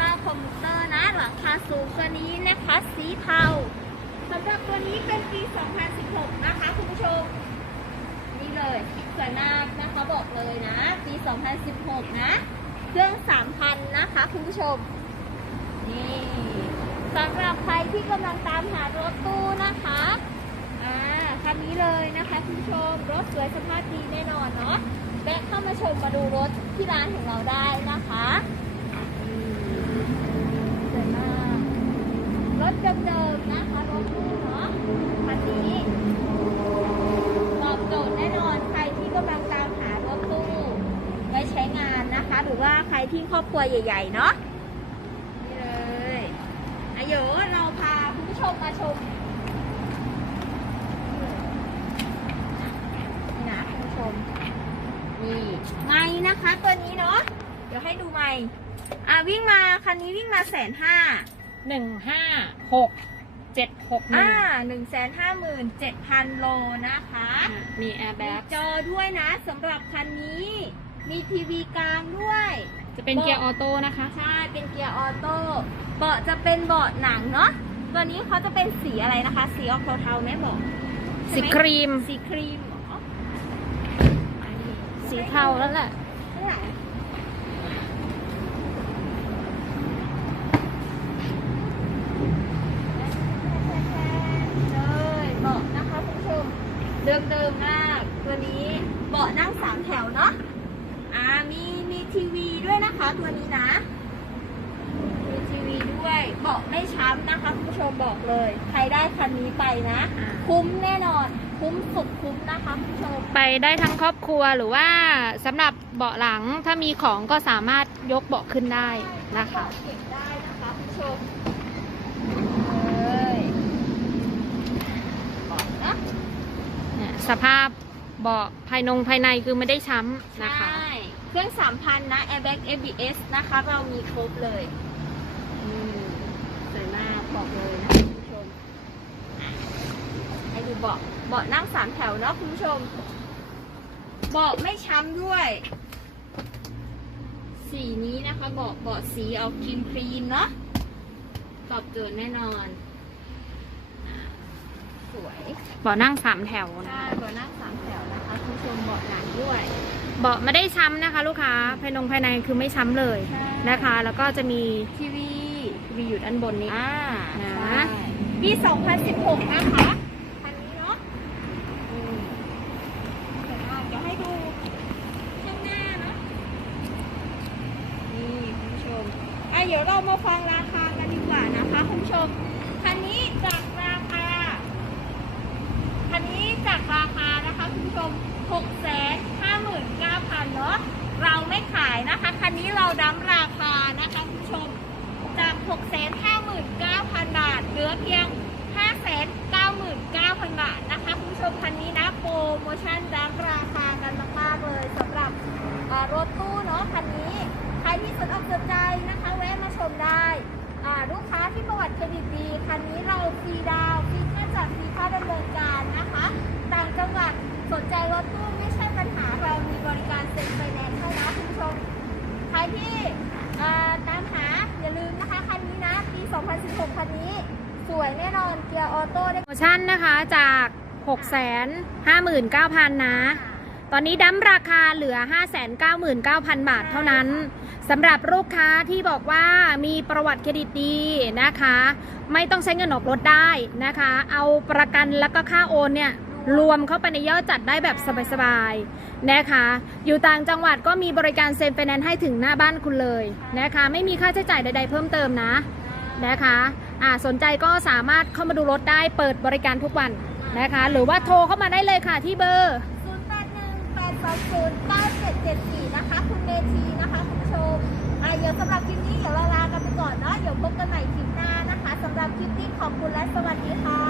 ต้าคอมพิวเตอร์นะหลังคาสูงตัวนี้นะคะสีเทาสำหรับตัวนี้เป็นปี 2016 นะคะคุณผู้ชม นี่เลยสวยมากนะคะบอกเลยนะ ปี 2016 นะ เครื่อง 3,000 นะคะคุณผู้ชม นี่สำหรับใครที่กำลังตามหารถตู้นะคะอ่าคันนี้เลยนะคะคุณผู้ชม รถสวยสภาพดีแน่นอนเนาะแวะเข้ามาชมมาดูรถที่ร้านของเราได้นะคะ เดิมๆนะคะรถตู้เนาะคันนี้ตอบโจทย์แน่นอนใครที่กำลังตามหารถตู้ไว้ใช้งานนะคะ หรือว่าใครที่ครอบครัวใหญ่ๆเนาะนี่เลยอะโยเราพาคุณผู้ชมมาชมนี่นะคุณผู้ชมนี่ไม่นะคะตัวนี้เนาะเดี๋ยวให้ดูไม่อะวิ่งมาคันนี้วิ่งมาแสนห้า หนึ่งห้าหกเจ็ดหกหนึ่อ่างหนึ่งแสนห้าหมื่นเจ็ดพันโลนะคะ มีแอร์มีแบ็กจอด้วยนะสำหรับคันนี้ มีทีวีกลางด้วย จะเป็นเกียร์ออโต้นะคะ ใช่ เป็นเกียร์ออโต้ เบาะจะเป็นเบาะหนังเนาะ ตัวนี้เขาจะเป็นสีอะไรนะคะ สีออกเทาๆไหมบอกสีครีม สีครีมเหรออันนี้สีเทาแล้วแหละเท่าไหร่เลยเบาะนะคะคุณผู้ชม เดิ มๆมากตัวนี้เบาะนั่งสามแถวเนาะอ่ามีมีทีวีด้วยนะคะ ตัวนี้นะมีทีวีด้วยเบาะไม่ช้ำนะคะคุณผู้ชมบอกเลย ใครได้คันนี้ไปนะอ่าคุ้มแน่นอน คุ้มสุดคุ้มนะคะคุณผู้ชมไปได้ทั้งครอบครัวหรือว่าสำหรับเบาะหลังถ้ามีของก็สามารถยกเบาะขึ้นได้นะคะเก็บได้นะคะคุณผู้ชมเลยเบาะนะ เนี่ย สภาพเบาะภายนงภายในคือไม่ได้ช้ำนะคะ ใช่ เครื่อง3,000นนะ airbag ABS นะคะ เรามีครบเลยสวยมากบอกเลยนะคุณผู้ชมให้ดูเบาะเบาะนั่งสามแถวเนาะคุณผู้ชม เบาะไม่ช้ำด้วย สีนี้นะคะเบาะเบาะสีออกครีมครีมเนาะตอบโจทย์แน่นอน วยเบาะนั่งสามแถวนะใช่คะเบาะนั่งสามแถวนะคะคุณผู้ชมเบาะหนังด้วยเบาะไม่ได้ช้ำนะคะ ลูกค้าภายนงภายในคือไม่ช้ำเลยใช่นะคะ แล้วก็จะมีทีวีรีอยู่ด้านบนนี้อ่านะใช่ปี2016 นะคะคันนี้เนาะอืมสวยมากเดี๋ยวให้ดูข้างหน้าเนาะนี่คุณผู้ชมอะเดี๋ยวเรามาฟังราคากันดีกว่านะคะคุณผู้ชมคันนี้จาก 6,59,000 บาท เหลือเพียง 5,99,000 บาทนะคะคุณผู้ชมคันนี้นะโปรโมชั่นรับราคากันมากๆเลยสำหรับรถตู้เนาะคันนี้ ใครที่สนอกสนใจนะคะแวะมาชมได้ลูกค้าที่ประวัติเครดิตดีคันนี้เราฟรีดาวฟรีค่าจัดฟรีค่าดำเนินการนะคะ ต่างจังหวัดสนใจรถตู้ไม่ใช่ปัญหาเรามีบริการเซ็นไฟแนนซ์ให้นะคุณผู้ชม ใครที่ตามหา 2016 คันนี้ สวยแน่นอนเกียร์ออโต้ได้โปรโมชั่นนะคะจาก 6 5 9 0 0 0 นะ ตอนนี้ดั้มราคาเหลือ 599,000 บาทเท่านั้นสำหรับลูกค้าที่บอกว่ามีประวัติเครดิตดีนะคะ ไม่ต้องใช้เงินออกรถได้นะคะ เอาประกันแล้วก็ค่าโอนเนี่ยรวมเข้าไปในยอดจัดได้แบบสบายๆนะคะ อยู่ต่างจังหวัดก็มีบริการเซ็นไฟแนนซ์ให้ถึงหน้าบ้านคุณเลยนะคะ ไม่มีค่าใช้จ่ายใดๆเพิ่มเติมนะ นะคะอ่าสนใจก็สามารถเข้ามาดูรถได้เปิดบริการทุกวันนะคะ หรือว่าโทรเข้ามาได้เลยค่ะที่เบอร์ 0818209774 นะคะ คุณเมทีนะคะคุณผู้ชมอะเดี๋ยวสำหรับคลิปนี้เดี๋ยวเราลากันไปก่อนเนาะเดี๋ยวพบกันใหม่คลิปหน้านะคะสำหรับคลิปนี้ขอบคุณและสวัสดีค่ะ